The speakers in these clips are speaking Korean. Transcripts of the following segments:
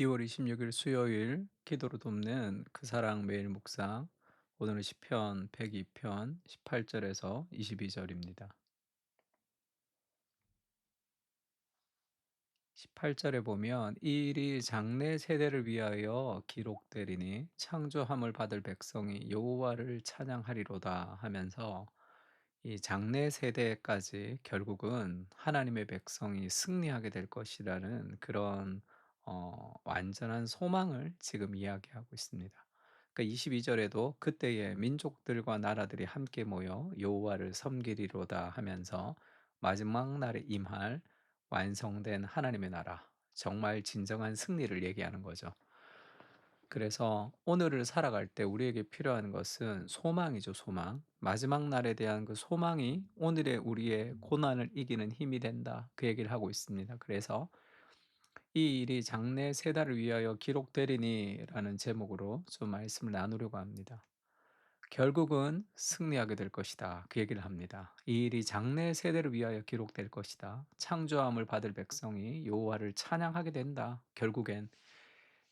2월 26일 수요일 기도로 돕는 그 사랑 매일 묵상. 오늘은 시편 102편 18절에서 22절입니다. 18절에 보면 이 일이 장래 세대를 위하여 기록되리니 창조함을 받을 백성이 여호와를 찬양하리로다 하면서 이 장래 세대까지 결국은 하나님의 백성이 승리하게 될 것이라는 그런 완전한 소망을 지금 이야기하고 있습니다. 그러니까 22절에도 그때의 민족들과 나라들이 함께 모여 여호와를 섬기리로다 하면서 마지막 날에 임할 완성된 하나님의 나라, 정말 진정한 승리를 얘기하는 거죠. 그래서 오늘을 살아갈 때 우리에게 필요한 것은 소망이죠, 소망. 마지막 날에 대한 그 소망이 오늘의 우리의 고난을 이기는 힘이 된다. 그 얘기를 하고 있습니다. 그래서 이 일이 장래 세 달을 위하여 기록되리니라는 제목으로 좀 말씀을 나누려고 합니다. 결국은 승리하게 될 것이다. 그 얘기를 합니다. 이 일이 장래 세대를 위하여 기록될 것이다. 창조함을 받을 백성이 여호와를 찬양하게 된다. 결국엔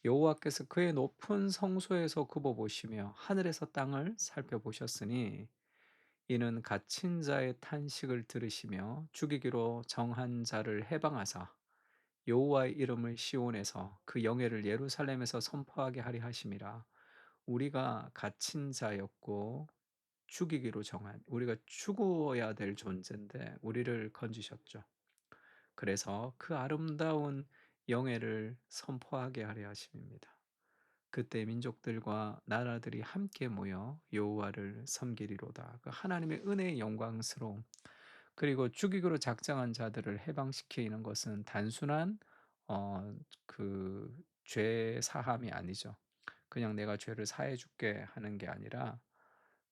여호와께서 그의 높은 성소에서 굽어 보시며 하늘에서 땅을 살펴보셨으니 이는 갇힌 자의 탄식을 들으시며 죽이기로 정한 자를 해방하사 여호와의 이름을 시온에서 그 영예를 예루살렘에서 선포하게 하리 하심이라. 우리가 갇힌 자였고 죽이기로 정한, 우리가 죽어야 될 존재인데 우리를 건지셨죠. 그래서 그 아름다운 영예를 선포하게 하려 하심입니다. 그때 민족들과 나라들이 함께 모여 여호와를 섬기리로다. 그 하나님의 은혜의 영광스러움, 그리고 죽이기로 작정한 자들을 해방시키는 것은 단순한 죄 사함이 아니죠. 그냥 내가 죄를 사해 줄게 하는 게 아니라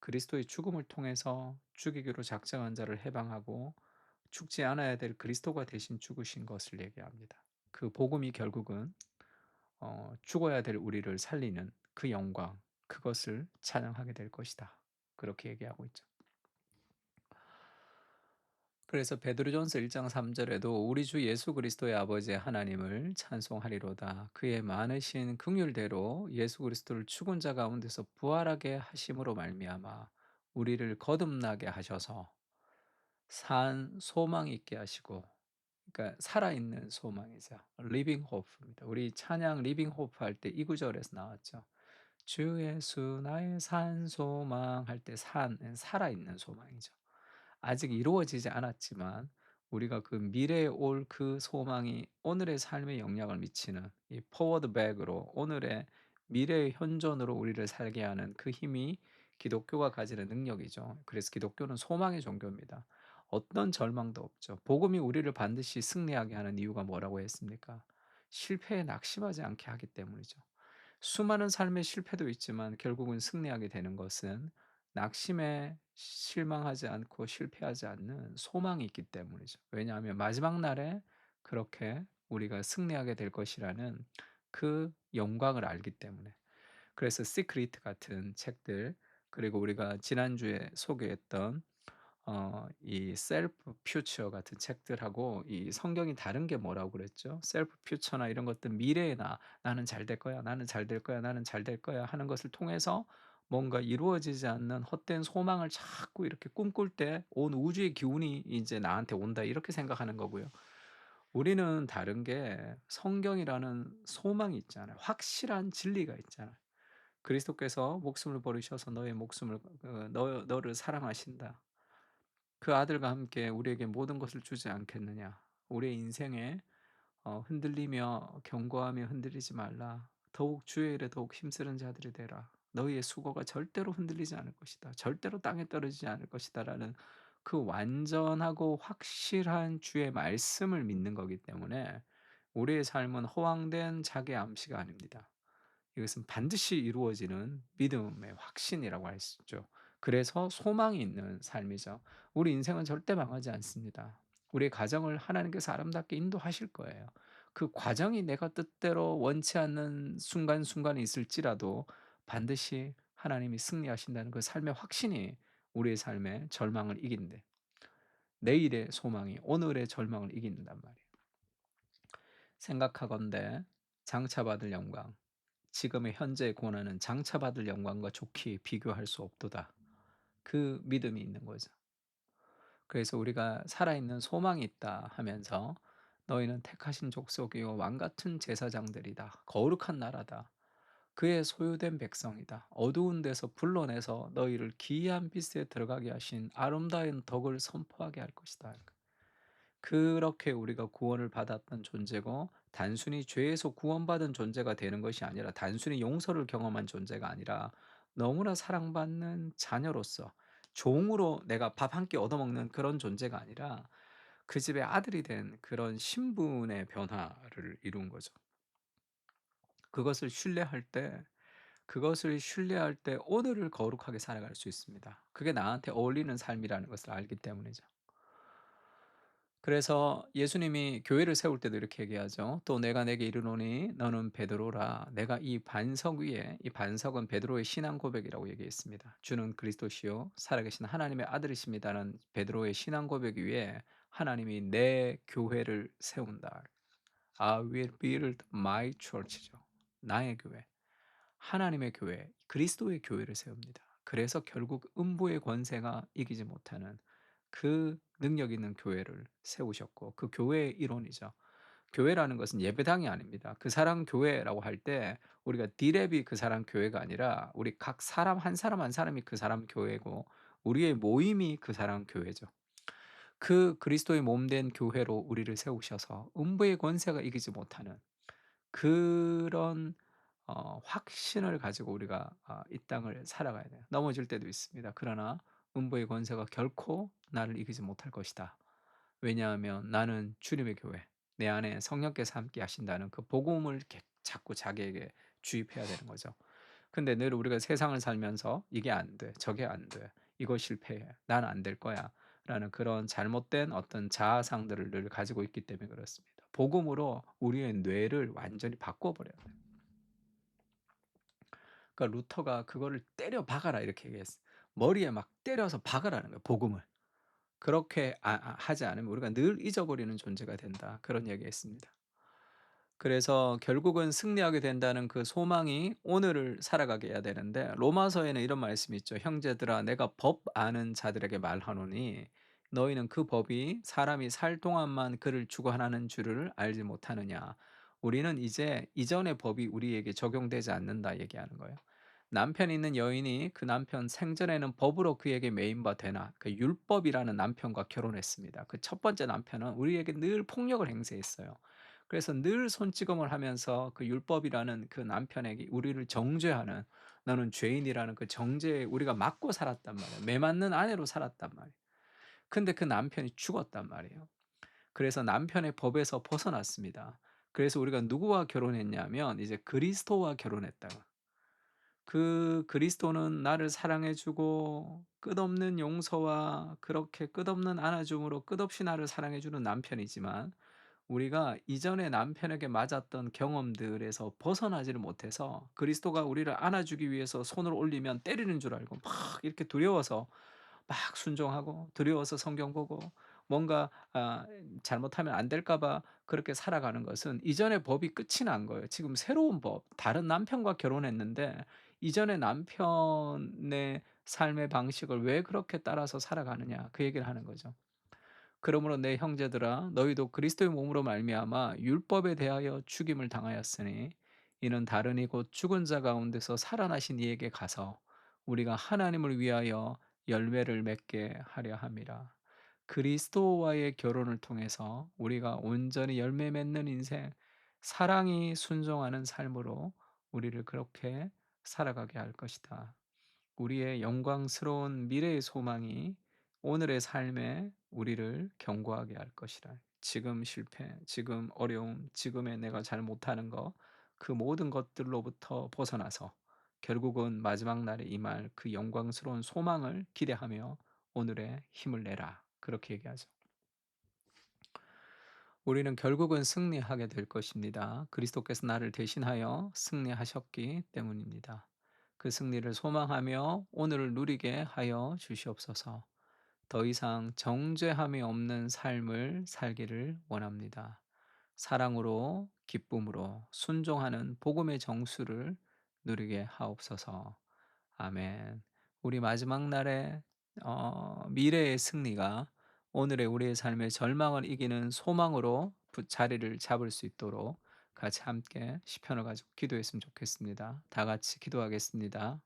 그리스도의 죽음을 통해서 죽이기로 작정한 자를 해방하고 죽지 않아야 될 그리스도가 대신 죽으신 것을 얘기합니다. 그 복음이 결국은 죽어야 될 우리를 살리는 그 영광, 그것을 찬양하게 될 것이다. 그렇게 얘기하고 있죠. 그래서 베드로전서 1장 3 절에도 우리 주 예수 그리스도의 아버지 하나님을 찬송하리로다. 그의 많으신 긍휼대로 예수 그리스도를 죽은 자 가운데서 부활하게 하심으로 말미암아 우리를 거듭나게 하셔서 산 소망 있게 하시고, 그러니까 살아있는 소망이죠. 리빙 호프입니다. 우리 찬양 리빙 호프 할 때 이 구절에서 나왔죠. 주 예수 나의 산 소망 할 때 산은 살아있는 소망이죠. 아직 이루어지지 않았지만 우리가 그 미래에 올 그 소망이 오늘의 삶에 영향을 미치는 이 포워드 백으로 오늘의 미래의 현존으로 우리를 살게 하는 그 힘이 기독교가 가지는 능력이죠. 그래서 기독교는 소망의 종교입니다. 어떤 절망도 없죠. 복음이 우리를 반드시 승리하게 하는 이유가 뭐라고 했습니까? 실패에 낙심하지 않게 하기 때문이죠. 수많은 삶의 실패도 있지만 결국은 승리하게 되는 것은 낙심에 실망하지 않고 실패하지 않는 소망이 있기 때문이죠. 왜냐하면 마지막 날에 그렇게 우리가 승리하게 될 것이라는 그 영광을 알기 때문에. 그래서 시크릿 같은 책들, 그리고 우리가 지난주에 소개했던 이 셀프 퓨처 같은 책들하고 이 성경이 다른 게 뭐라고 그랬죠? 셀프 퓨처나 이런 것들 미래의 나, 나는 잘 될 거야, 나는 잘 될 거야, 나는 잘 될 거야 하는 것을 통해서 뭔가 이루어지지 않는 헛된 소망을 자꾸 이렇게 꿈꿀 때 온 우주의 기운이 이제 나한테 온다 이렇게 생각하는 거고요. 우리는 다른 게 성경이라는 소망이 있잖아요. 확실한 진리가 있잖아요. 그리스도께서 목숨을 버리셔서 너의 목숨을 너를 사랑하신다. 그 아들과 함께 우리에게 모든 것을 주지 않겠느냐. 우리의 인생에 흔들리며 경고하며 흔들리지 말라. 더욱 주의 일에 더욱 힘쓰는 자들이 되라. 너희의 수고가 절대로 흔들리지 않을 것이다. 절대로 땅에 떨어지지 않을 것이다라는 그 완전하고 확실한 주의 말씀을 믿는 거기 때문에 우리의 삶은 허황된 자기 암시가 아닙니다. 이것은 반드시 이루어지는 믿음의 확신이라고 할 수 있죠. 그래서 소망이 있는 삶이죠. 우리 인생은 절대 망하지 않습니다. 우리의 가정을 하나님께서 아름답게 인도하실 거예요. 그 과정이 내가 뜻대로 원치 않는 순간순간이 있을지라도 반드시 하나님이 승리하신다는 그 삶의 확신이 우리의 삶의 절망을 이긴대. 내일의 소망이 오늘의 절망을 이긴단 말이에요. 생각하건대 장차받을 영광, 지금의 현재의 고난은 장차받을 영광과 좋게 비교할 수 없도다. 그 믿음이 있는 거죠. 그래서 우리가 살아있는 소망이 있다 하면서 너희는 택하신 족속이요 왕 같은 제사장들이다. 거룩한 나라다. 그의 소유된 백성이다. 어두운 데서 불러내서 너희를 기이한 빛에 들어가게 하신 아름다운 덕을 선포하게 할 것이다. 그렇게 우리가 구원을 받았던 존재고 단순히 죄에서 구원받은 존재가 되는 것이 아니라 단순히 용서를 경험한 존재가 아니라 너무나 사랑받는 자녀로서 종으로 내가 밥 한 끼 얻어먹는 그런 존재가 아니라 그 집의 아들이 된 그런 신분의 변화를 이룬 거죠. 그것을 신뢰할 때 오늘을 거룩하게 살아갈 수 있습니다. 그게 나한테 어울리는 삶이라는 것을 알기 때문이죠. 그래서 예수님이 교회를 세울 때도 이렇게 얘기하죠. "또 내가 내게 이르노니 너는 베드로라. 내가 이 반석 위에" 이 반석은 베드로의 신앙 고백이라고 얘기했습니다. "주는 그리스도시요 살아계신 하나님의 아들이십니다."는 베드로의 신앙 고백 위에 하나님이 "내 교회를 세운다." I will build my church죠. 나의 교회. 하나님의 교회, 그리스도의 교회를 세웁니다. 그래서 결국 음부의 권세가 이기지 못하는 그 능력 있는 교회를 세우셨고 그 교회의 일원이죠. 교회라는 것은 예배당이 아닙니다. 그 사람 교회라고 할 때 우리가 디렙이 그 사람 교회가 아니라 우리 각 사람 한 사람 한 사람이 그 사람 교회고 우리의 모임이 그 사람 교회죠. 그 그리스도의 몸 된 교회로 우리를 세우셔서 음부의 권세가 이기지 못하는 그런 확신을 가지고 우리가 이 땅을 살아가야 돼요. 넘어질 때도 있습니다. 그러나 음부의 권세가 결코 나를 이기지 못할 것이다. 왜냐하면 나는 주님의 교회, 내 안에 성령께서 함께 하신다는 그 복음을 이렇게 자꾸 자기에게 주입해야 되는 거죠. 근데 늘 우리가 세상을 살면서 '이게 안 돼. 저게 안 돼. 이거 실패해. 난 안 될 거야.' 라는 그런 잘못된 어떤 자아상들을 늘 가지고 있기 때문에 그렇습니다. 복음으로 우리의 뇌를 완전히 바꿔 버려야 돼요. 그러니까 루터가 그거를 "때려 박아라." 이렇게 얘기했어요. 머리에 막 때려서 박으라는 거예요, 복음을. 그렇게 하지 않으면 우리가 늘 잊어버리는 존재가 된다. 그런 얘기했습니다. 그래서 결국은 승리하게 된다는 그 소망이 오늘을 살아가게 해야 되는데 로마서에는 이런 말씀이 있죠. "형제들아 내가 법 아는 자들에게 말하노니 너희는 그 법이 사람이 살 동안만 그를 주관하는 줄을 알지 못하느냐." 우리는 이제 이전의 법이 우리에게 적용되지 않는다 얘기하는 거예요. 남편 있는 여인이 그 남편 생전에는 법으로 그에게 매인바 되나 그 율법이라는 남편과 결혼했습니다. 그 첫 번째 남편은 우리에게 늘 폭력을 행사했어요. 그래서 늘 손찌검을 하면서 그 율법이라는 그 남편에게 우리를 정죄하는 "너는 죄인이라는" 그 정죄에 우리가 맞고 살았단 말이에요. 매맞는 아내로 살았단 말이에요. 근데 그 남편이 죽었단 말이에요. 그래서 남편의 법에서 벗어났습니다. 그래서 우리가 누구와 결혼했냐면 이제 그리스도와 결혼했다. 그 그리스도는 나를 사랑해 주고 끝없는 용서와 그렇게 끝없는 안아줌으로 끝없이 나를 사랑해 주는 남편이지만 우리가 이전에 남편에게 맞았던 경험들에서 벗어나지를 못해서 그리스도가 우리를 안아주기 위해서 손을 올리면 때리는 줄 알고 막 이렇게 두려워서 막 순종하고 두려워서 성경 보고 뭔가 잘못하면 안 될까 봐 그렇게 살아가는 것은 이전의 법이 끝이 난 거예요. 지금 새로운 법, 다른 남편과 결혼했는데 이전의 남편의 삶의 방식을 왜 그렇게 따라서 살아가느냐 그 얘기를 하는 거죠. 그러므로 내 형제들아 너희도 그리스도의 몸으로 말미암아 율법에 대하여 죽임을 당하였으니 이는 다른 이곧 죽은 자 가운데서 살아나신 이에게 가서 우리가 하나님을 위하여 열매를 맺게 하려 함이라. 그리스도와의 결혼을 통해서 우리가 온전히 열매 맺는 인생, 사랑이 순종하는 삶으로 우리를 그렇게 살아가게 할 것이다. 우리의 영광스러운 미래의 소망이 오늘의 삶에 우리를 견고하게 할 것이라. 지금 실패, 지금 어려움, 지금의 내가 잘 못하는 것, 그 모든 것들로부터 벗어나서 결국은 마지막 날에 임할 그 영광스러운 소망을 기대하며 오늘의 힘을 내라. 그렇게 얘기하죠. 우리는 결국은 승리하게 될 것입니다. 그리스도께서 나를 대신하여 승리하셨기 때문입니다. 그 승리를 소망하며 오늘을 누리게 하여 주시옵소서. 더 이상 정죄함이 없는 삶을 살기를 원합니다. 사랑으로 기쁨으로 순종하는 복음의 정수를 누리게 하옵소서. 아멘. 우리 마지막 날에 미래의 승리가 오늘의 우리의 삶의 절망을 이기는 소망으로 자리를 잡을 수 있도록 같이 함께 시편을 가지고 기도했으면 좋겠습니다. 다 같이 기도하겠습니다.